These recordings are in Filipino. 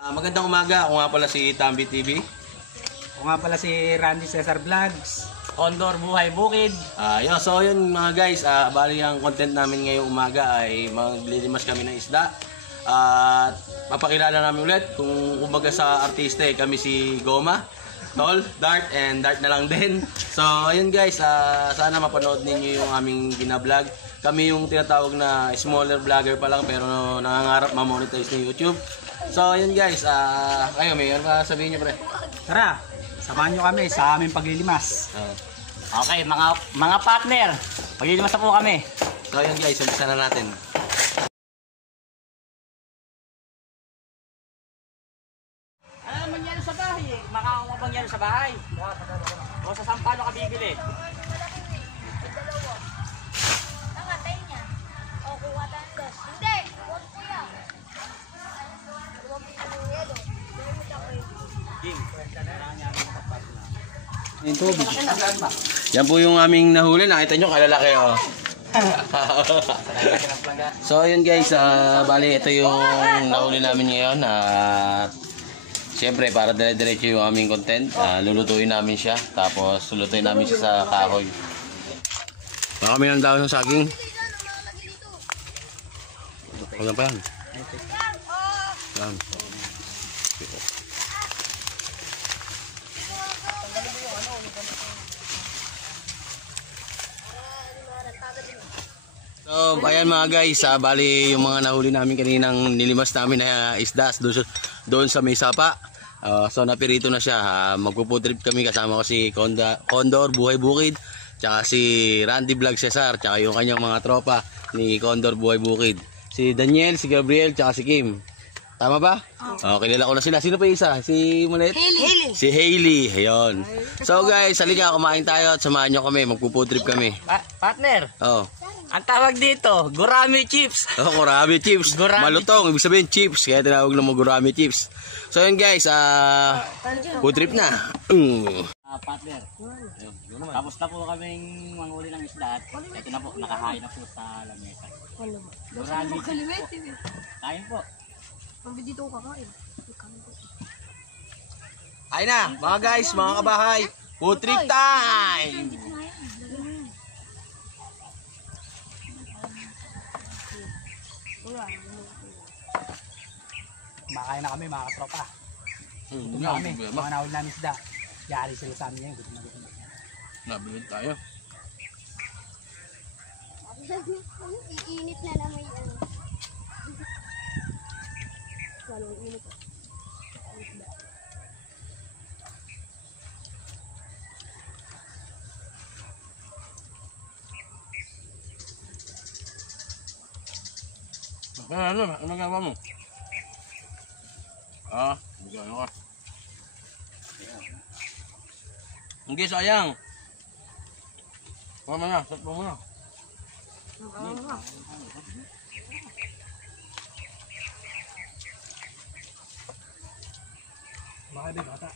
Magandang umaga, ako nga pala si Tambi TV. Ako nga pala si Randy Cesar Vlogs. Condor Buhay Bukid. So yun mga guys, bali ang content namin ngayong umaga ay maglilimas kami ng isda. At papakilala namin ulit kung kumbaga sa artista kami si Goma, Tol, Dart, and Dart na lang din. So ayun guys, sana mapanood ninyo yung aming gina-vlog. Kami yung tinatawag na smaller vlogger pa lang pero nangangarap ma-monetize ng YouTube. So ayun guys, kayo may ano pa sabihin nyo pre? Tara, samahan nyo kami sa aming paglilimas. Okay, mga partner, paglilimas na po kami. So ayun guys, umpisa na natin. Ano mangyari sa bahay eh? Makakakuha mangyari sa bahay. O sa sampalo ka bibili. Nangatay niya. O, kuha tayo dos. Hindi! Huwag kuya. Yan po yung aming nahuli. Nakita nyo, kalalaki oh. So ayun guys, bali ito yung nahuli namin ngayon. At siyempre para dire-diretso yung aming content, lulutuin namin siya. Tapos lulutuin namin siya sa kahoy. Baka kami ng daon ng saging. Huwag pa yan. Yan. So, ayan mga guys, bali yung mga nahuli namin kaninang nilimas namin na isda doon sa may sapa. So, napirito na siya. Magpuputrip kami kasama ko si Condor Buhay Bukid, tsaka si Randy Vlog Cesar, tsaka yung kanyang mga tropa ni Condor Buhay Bukid. Si Daniel, si Gabriel, tsaka si Kim. Tama ba? Kilala ko na sila. Sino pa yung isa? Si Mulet? Hailey. Si Hailey. Ayun. So guys, halika kumain tayo at samahan nyo kami. Magpuputrip kami. Partner, Oh. ang tawag dito, gurami chips. Gurami chips. Gurami Malutong, ibig sabihin chips. Kaya tinawag lang mo gurami chips. So yun guys, food trip na. Partner, tapos na po kaming manghuli ng isda at ito na po, nakahain na po sa lamesa. Gurami chips po. Kain po. Pag dito ko kakain. Ay na, mga guys, mga kabahay. Food trip time! Kumakain na kami mga katropa. Gutom na kami, mga nahuli namin isda. Yari sila sa amin ngayon, gutom na gutom. Nabilid tayo. Iinit na naman yung ano. Walang init. Ano magawa mo? Magawa ka. Hindi, sayang. Mama na, sakto mo na. Baka din bata.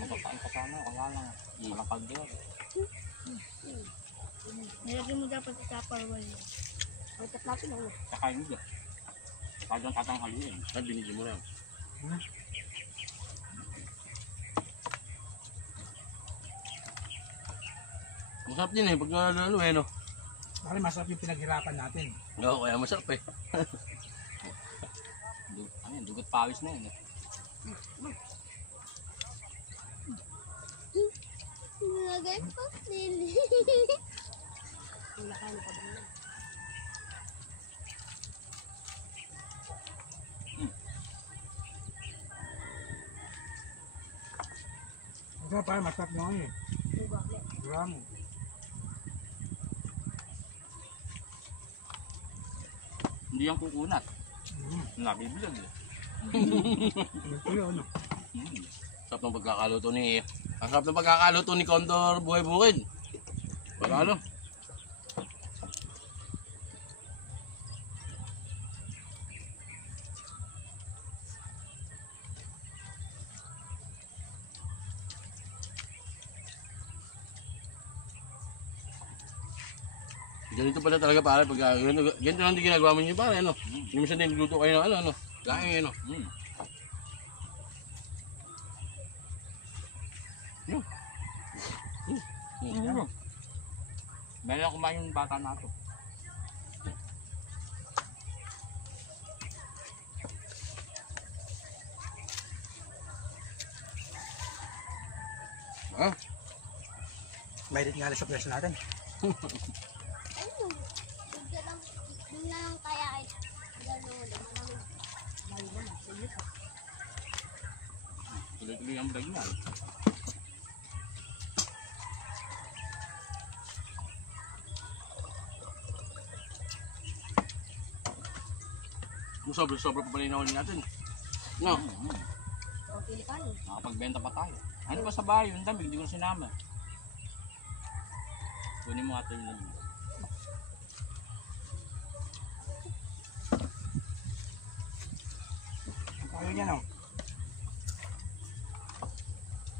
Mapagkaan ka sana, wala lang. Walang pagdiwa. Nilagyan mo dapat sa parwal. Ang tatlapin ako. Saka hindi. Saka doon tatanghalin. Ay, binigyan mo lang. Masarap din pag lalo no? Baka masarap yung pinaghirapan natin. Oo, kaya masarap Ayun, dugot pawis na yun. Nilagay pa nili. Wala ka na pa ba? Masarap pa, masarap na ngayon. Gramo. Hindi yung kukunat. Nabibilag eh. Ito yun, ano? Sarap ng pagkakaluto ni... Ang sarap ng pagkakaluto ni Condor Buhay Bukid. Pagkalo. Ganito pala talaga pare, pag ganito lang din ginagawa mo niyo pare, ano? Hindi mo siya niluluto kayo ng ano. Laing, ano? Meron ako kumain yung bata na ito. Ah, May nga sa presyo natin. Ayun. Doon lang kaya ay gano'n. Tuloy-tuloy ang vlog niya. sobra pa pala yung natin. No? Nakapagbenta pa tayo. Ano ba sa bahay? Yung dami, hindi ko na sinama. Kunin mo ito yung dami. Ano yan o?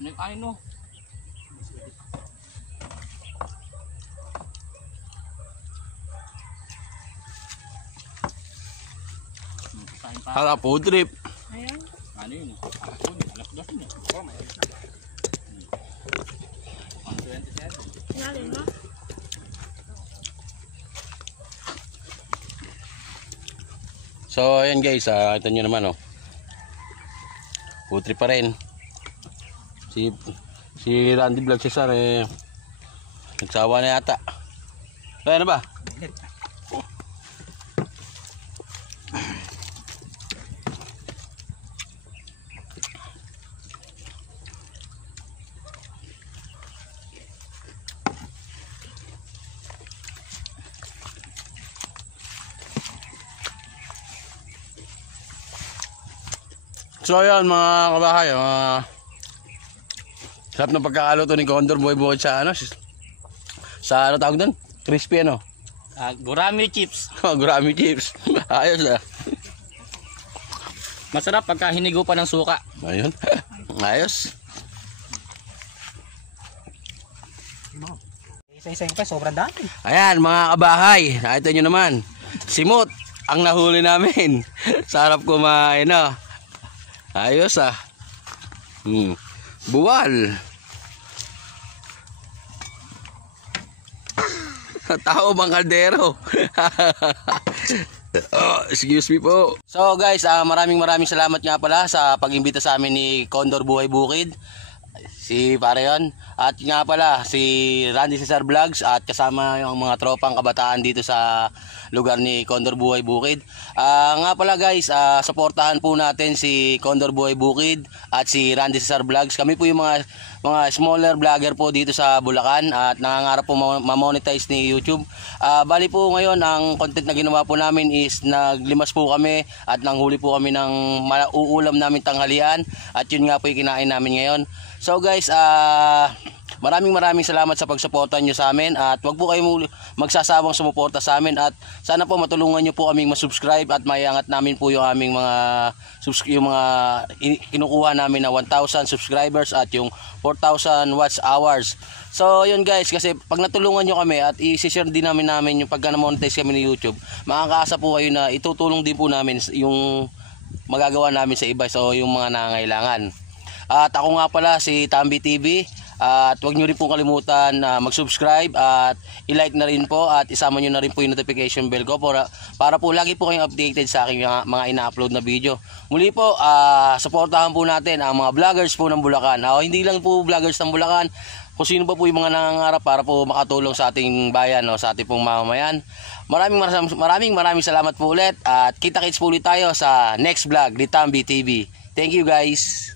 Nag-ay no. Hala po trip. Ano yun? Alas dos niya. Ang 27. So ayan guys, ito nyo naman oh. Putri pa rin. Si Randy Vlog Cesar nagsawa na yata. Ano ba? So ayun mga kabahay, sarap ng pagkakaluto ni Condor Boy bukod sa ano, sa ano tawag doon? Crispy ano? Gurami chips. Gurami chips. Ayos ah. Masarap pagka hinigo pa ng suka. Ayun. Ayos. Isa-isa yung pa, sobrang dami. Ayan mga kabahay, ito nyo naman. Simot ang nahuli namin. Sarap kumain no. Ayos ah. Buwal. Tao bang kaldero? Oh, excuse me po. So guys, maraming salamat nga pala sa pag-imbita sa amin ni Condor Buhay Bukid. Si pare yun. At nga pala si Randy Cesar Vlogs at kasama yung mga tropang kabataan dito sa lugar ni Condor Buhay Bukid. Nga pala guys, suportahan po natin si Condor Buhay Bukid at si Randy Cesar Vlogs. Kami po yung mga smaller vlogger po dito sa Bulacan at nangangarap po ma-monetize ni YouTube. Bali po ngayon ang content na ginawa po namin is naglimas po kami at nanghuli po kami ng uulam namin tanghalian at yun nga po yung kinain namin ngayon. So guys, maraming salamat sa pagsuporta nyo sa amin at wag po kayong magsasawang sumuporta sa amin at sana po matulungan nyo po kaming masubscribe at maiangat namin po yung aming yung mga kinukuha namin na 1,000 subscribers at yung 4,000 watch hours. So yun guys, kasi pag natulungan nyo kami at i-share din namin yung pagka na-monetize kami ni YouTube, makakaasa po kayo na itutulong din po namin yung magagawa namin sa iba, so yung mga nangangailangan. At ako nga pala si Tambi TV. At huwag nyo rin po kalimutan na mag-subscribe at i-like na rin po at isama nyo na rin po yung notification bell ko para po lagi po kayong updated sa aking mga ina-upload na video. Muli po, supportahan po natin ang mga vloggers po ng Bulacan. Hindi lang po vloggers ng Bulacan, kung sino pa po yung mga nangangarap para po makatulong sa ating bayan, sa ating pong mamamayan. Maraming salamat po ulit at kita-kits po ulit tayo sa next vlog ni Tambi TV. Thank you guys.